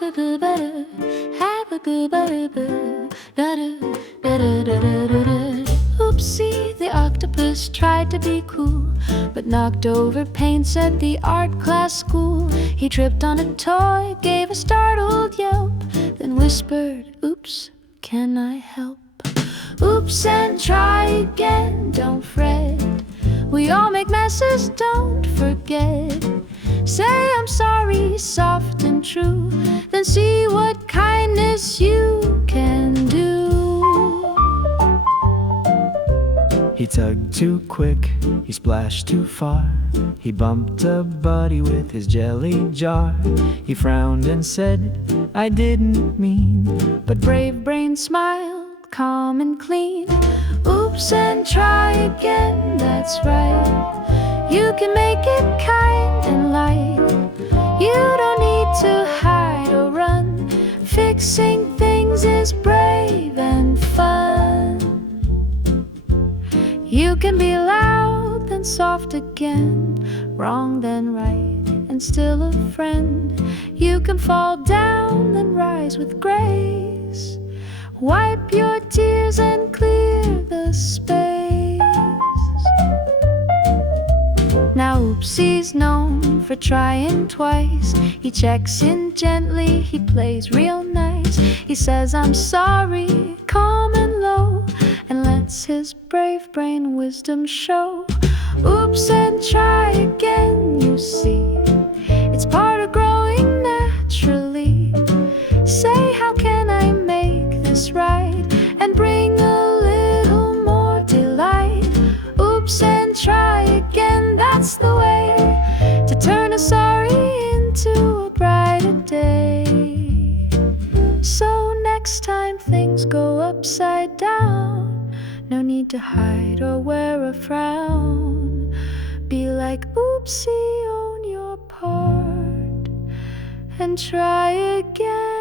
Have a good butter, have a good butter, Oopsie the octopus tried to be cool, but knocked over paints at the art class school. He tripped on a toy, gave a startled yelp, then whispered, "Oops, can I help?" Oops and try again, don't fret. We all make messes, don't forget. Say I'm sorry, soft and true, then see what kindness you can do. He tugged too quick, he splashed too far. He bumped a buddy with his jelly jar. He frowned and said, "I didn't mean." But brave brain smiled, calm and clean. Oops and try again, that's right. You can make it kind and light. You don't need to hide or run. Fixing things is brave and fun. You can be loud then soft again, wrong then right, and still a friend. You can fall down then rise with grace. Wipe your tears and clear the space. Now Oopsie's known for trying twice. He checks in gently, he plays real nice. He says I'm sorry, calm and low, and lets his brave brain wisdom show. Oops and try again, you see. It's part of growing naturally. Say, how can I make this right and bring a little more delight? Oops and try again, that's the way to turn a sorry into a brighter day. So next time things go upside down, no need to hide or wear a frown. Be like Oopsie, own your part and try again.